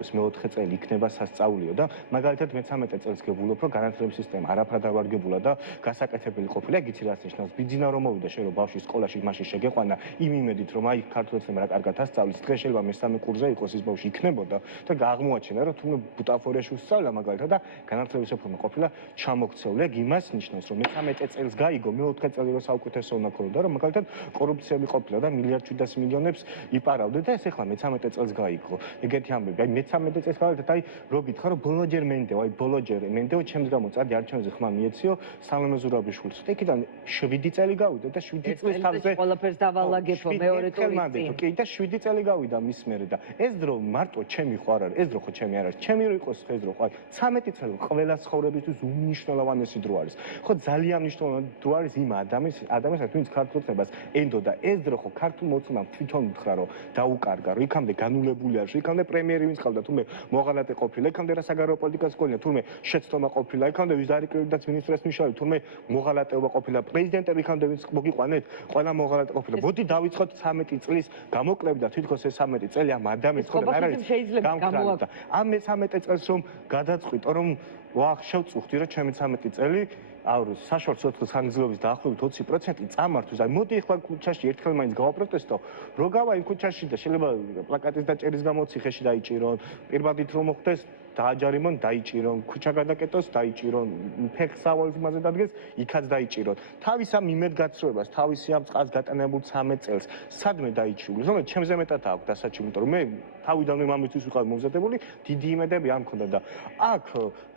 იყოს მეოთხე წელი იქნება სასწაულიო და მაგალითად მე-13 წელს გებულობ რომ განათლების სისტემა არაფრად არ ვარგებულა და გასაკეთებელი ყოფილა იცი რაც ნიშნავს ბიძინა რომ მოვიდა შენ რომ ბავშვი სკოლაში მაშინ შეგეყვანა იმ იმედით რომ აი ქართულ ეცნობა რა კარგად ასწავლის დღეს შეიძლება მე-3 კურსზე იყოს ის ბავშვი იქნებოდა და აღმოაჩენა რომ თუნდაც ბუტაფორიაში უსწავლა მაგალითად და განათლების რეფორმა ყოფილა ჩამოქცეული ეგ იმას ნიშნავს რომ მე-13 წელს გაიგო მე-4 წელი რომ საუკეთესო უნდა ქონოდა რომ მაგალითად კორუფციები ყოფილა და მილიარდ 700 მილიონებს იპარავდა და ეს ახლა მე-13 წელს გაიგო ეგეთი ამბები აი მე-13 წელს მაგალითად აი რო გითხრა რომ ბოლოჯერ მენდეო აი ბოლოჯერ მენდეო ჩემს გამოწადი არჩევნებზე ხმა მიეციო სალომე ზურაბიშვილს და იქიდან 7 წელი გავიდა და 7 წლის თავზე ყველაფერს დავალაგებო მეორე ტურისტი კი და 7 წელი გავიდა მის მერე და ეს დრო მარტო ჩემი ხო არ არის ეს დრო ხო ჩემი არ არის ჩემი რო იყოს ეს დრო ხო აი 13 წელი ყველა ცხოვრებისთვის უმნიშვნელოვანესი დრო არის ხო ძალიან მნიშვნელოვანი დრო არის იმ ადამიანს ვინც ქართულ ეთნობას ენდო და ეს დრო ხო ქართულ მოცემამ თვითონ უთხრა რომ დაუკარგა რომ იქამდე განულებული არის იქამდე პრემიერი ვინც ყავდა თუმე მოღალატე ყოფილა იქამდე რა საგარეო პოლიტიკას გქონია თუმე შეცდომა ყოფილა იქამდე ვის დაარეკებდა მინისტრებს მიშავი თუმე მოღალატეობა ყოფილა პრეზიდენტები იქამდე ვინც მოგიყვანეთ ყველა მოღალატე ყოფილა მოდი დავიწყოთ 13 წლის გამოკლები და თითქოს ეს 13 წელი ამ ადამიანს ხო არ არის გამოკრალდა ამ 13 წელს რომ გადაწყვიტო რომ ვახ შევწუხდი რომ ჩემი 13 წელი აურის საშუალო სოციალური ხანგრძლივობის დაახლოებით 20% წამართვის. აი მოდი ახლა ქუჩაში ერთხელ მაინც გავაპროტესტო, რო გავა იმ ქუჩაში და შეიძლება პლაკატის დაჭერის გამო ციხეში დაიჭირონ, პირბადით რომ მოხდეს დააჯარიმონ, დაიჭირონ, ქუჩა გადაკეტოს, დაიჭირონ, ფეხსავალის იმაზე დადგეს, იქაც დაიჭირონ. თავის ამ იმედგაცრუებას, თავისი ამ წყალს გატანებულ 13 წელს სადმე დაიჭირული, რომელიც ჩემზე მეტად აქვს დასაჩი, იმიტომ რომ მე თავიდანვე მამისთვის ვიყავი მომზადებული, დიდი იმედები არ მქონდა და აქ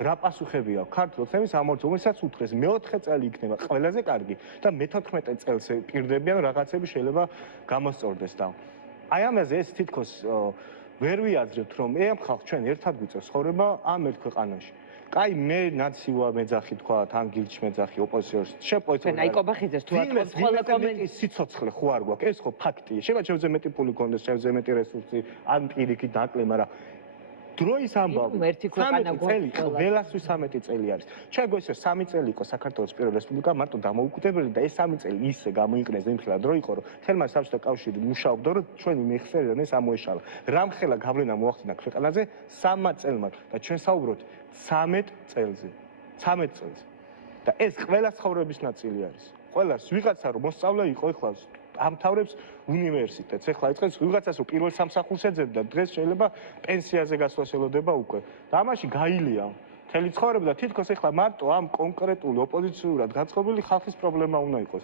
რა პასუხები აქვს ქართულ ოცნების ამორჩ, რომელსაც უთხრეს მე-4 წელი იქნება ყველაზე კარგი და მე-14 წელს პირდებიან რაღაცები შეიძლება გამოსწორდეს და აი ამაზე ეს თითქოს ვერ ვიაზრებთ რომ ამ ხალხს ჩვენ ერთად გვიწევს ცხოვრება ამ ერთ ქვეყანაში. კაი მე ნაცივა მეძახი თქვა თან გილჩ მეძახი ოპოზიციას შეპოეცო აი კობახიძეს თუ ატყობს ყველა კომენტი სიცოცხლე ხო არ გვაქვს ეს ხო ფაქტია შეიძლება ჩემზე მეტი ფული გქონდეს ჩემზე მეტი რესურსი ან პირიქით დაკლე მაგრამ დროის ამბავი ერთი ქვეყანა გვაქვს ყველასთვის 13 წელი არის ჩვენ გვესწრა 3 წელი იყო საქართველოს პირველ რესპუბლიკა მარტო დამოუკიდებელი და ეს 3 წელი ისე გამოიყენეს იმხელა დრო იყო რომ თელმა საბჭოთა კავშირი მუშაობდა რომ ჩვენი მეხსიერება ეს ამოეშალა რამხელა გავლენა მოახდინა ქვეყანაზე 3 წელმა და ჩვენ საუბრობთ 13 წელზე 13 წელზე და ეს ყველა ცხოვრების ნაწილი არის ყველას ვიღაცა რომ მოსწავლე იყო ეხლა ამთავრებს უნივერსიტეტს ეხლა იწყებს ვიღაცას რომ პირველ სამსახურს ეძებდა დღეს შეიძლება პენსიაზე გასვლა შელოდება უკვე და ამაში გაილია მთელი ცხოვრება და თითქოს ეხლა მარტო ამ კონკრეტული ოპოზიციურად გაწყობილი ხალხის პრობლემა უნდა იყოს